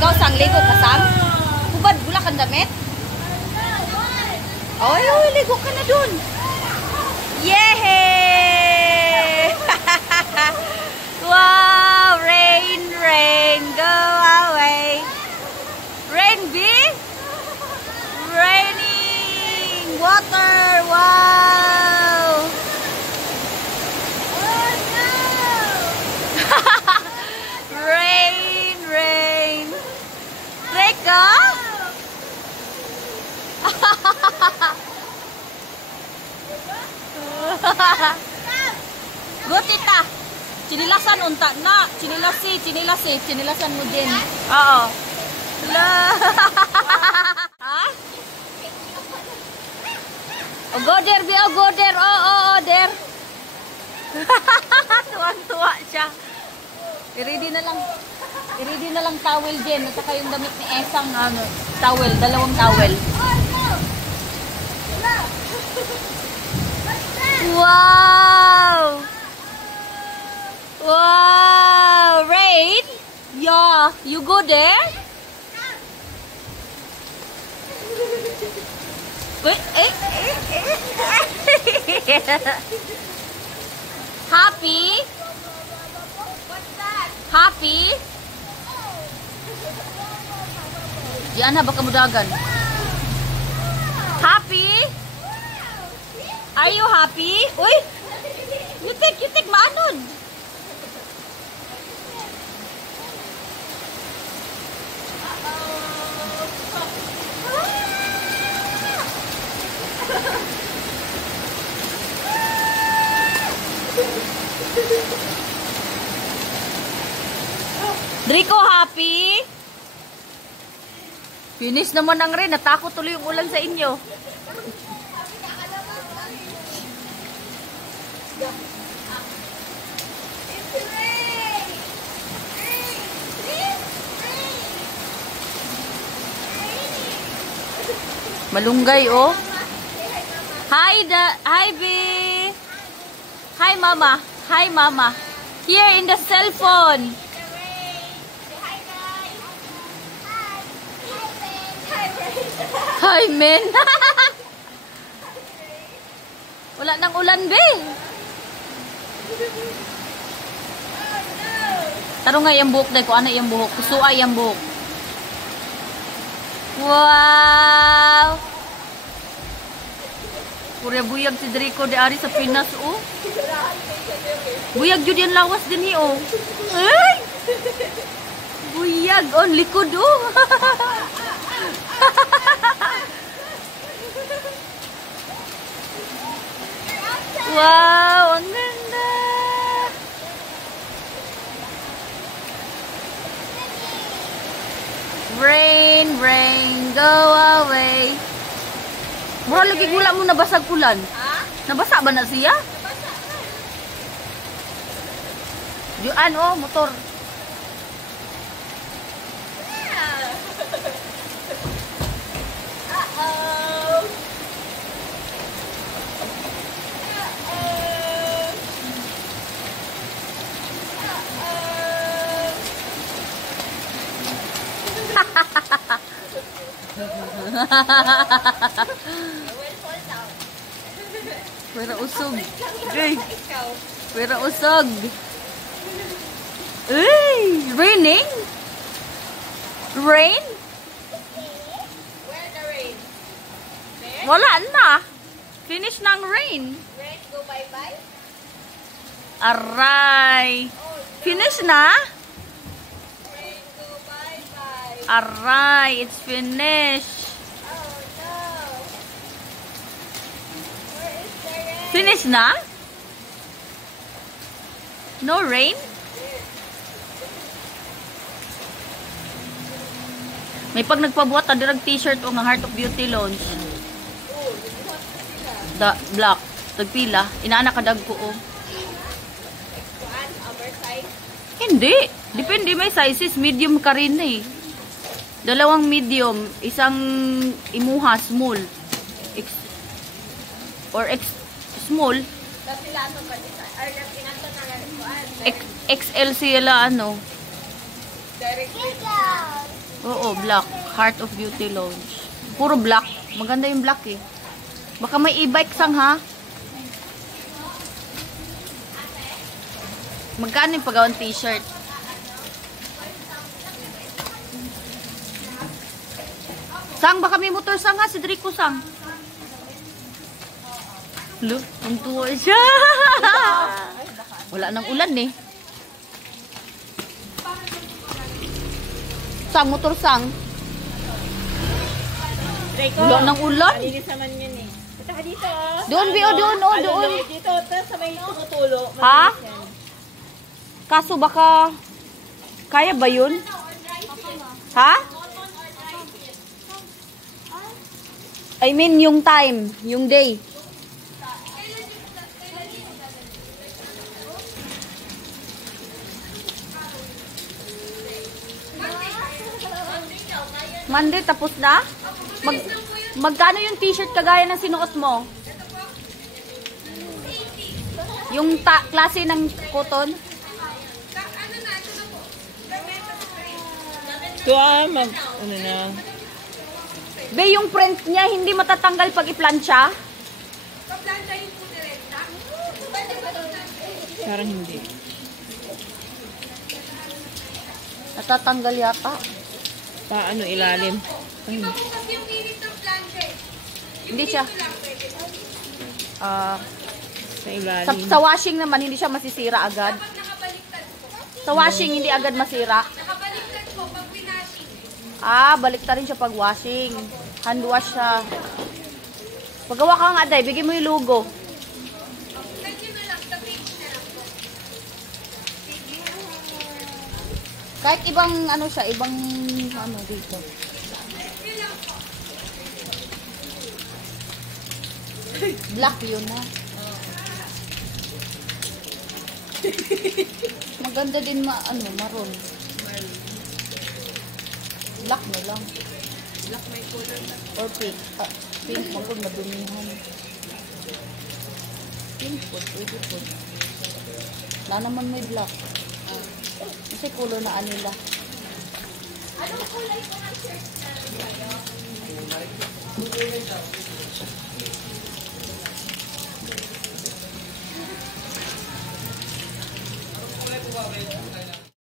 Ikaw sang ligo ka sang? Hubad bula kang damit? Oy, ligo ka na dun. Yehey! Wow, rain, rain, go away. Rain B? Raining water, wow. Oh no! Rain, rain. Reka? Go tita. Chinilasan unta na. Chinilasan mo din. Oo. La. Ha? Oh, go there, Bi. Oh, go there. Oh, there. Tuwang-tuwa siya. I-ready na lang towel din. At saka yung damit ni Esang, towel. 2 towel. Wow! Wow! Rain? Yeah. You go there? Wait. Happy? What's that? Happy? Diyan na baka mudagan. Happy? Are you happy? Uy! You take maanod. Drico, happy? Finish naman ang rain. Natakot tuloy yung ulan sa inyo. Malunggay, oh. Hi, B. Hi, Mama. Hi, Mama. Here in the cell phone. Hi, men. Wala nang ulan, be. Taro nga yung buhok, dahil ko ano yung buhok. Kusuay yung buhok. Wow! Pura buyag si Drico de ari sa Pinas, oh. Buyag yun yan lawas din, oh. Ay! Buyag, oh. Likod, oh. Wow! Ang ganda! Rain, rain, go away. Mura lagi gula mo nabasag ulan. Ha? Nabasa ba na siya? Nabasa na. Diyan, oh, motor. Uh-oh. Pera usog. Hey. Pera usog. Hey, raining? Rain? Where the rain? There? Wala na. Finish na ang rain. Rain go bye-bye? Aray. Finish na? Rain go bye-bye. Aray, it's finished. Oh no. Where is the rain? Finish na? No rain? May pag nagpabuhat na dirag t-shirt o nga Heart of Beauty Lounge. Oh, nagbuhat na sila. Da black. Tagpila. Inaana ka dag ko, oh. Kuan, oversize. Hindi. Depende, may sizes. Medium ka rin eh. 2 medium. Isang imuha, small. Small. Tapos sila ato pa dito. Or pinato na lang kuan. XL sila, ano. Direct Oo, black. Heart of Beauty Lounge. Puro black. Maganda yung black eh. Baka may e-bike sang ha? Magkano yung pagawang t-shirt? Sang, baka may motor sang ha? Si Drico sang. Look, ang tuwa siya. Wala nang ulan eh. Sang, motor sang. Wala nang ulan. Malinis naman yun eh. Ito ka dito oh. Doon, Bio, doon, oh, doon. Dito, tapos sa may tumutulo. Ha? Malinis yan. Kaso baka, kaya ba yun? Ha? I mean, yung time, yung day. Monday, tapos na? Magkano yung t-shirt kagaya ng sinuot mo? Yung klase ng cotton? Ito ano na. Be, yung print niya hindi matatanggal pag i-plancha? Parang hindi. Natatanggal yata. Paano ilalim? Ay. Hindi siya. Sa ilalim. Sa washing naman, hindi siya masisira agad. Sa washing, hindi agad masira. Balik rin siya pag washing. Hand wash siya. Paggawa ka nga, Day, bigay mo yung logo. Kahit ibang, ano siya, ibang, ano, dito. Black yun, ha? Maganda din maroon. Black na lang. Black may color na. Or pink. Pink, magod madumihan. Pink po, pwede po. Wala naman may black. Kasi color na anila. Anong kulay po ng shirt na?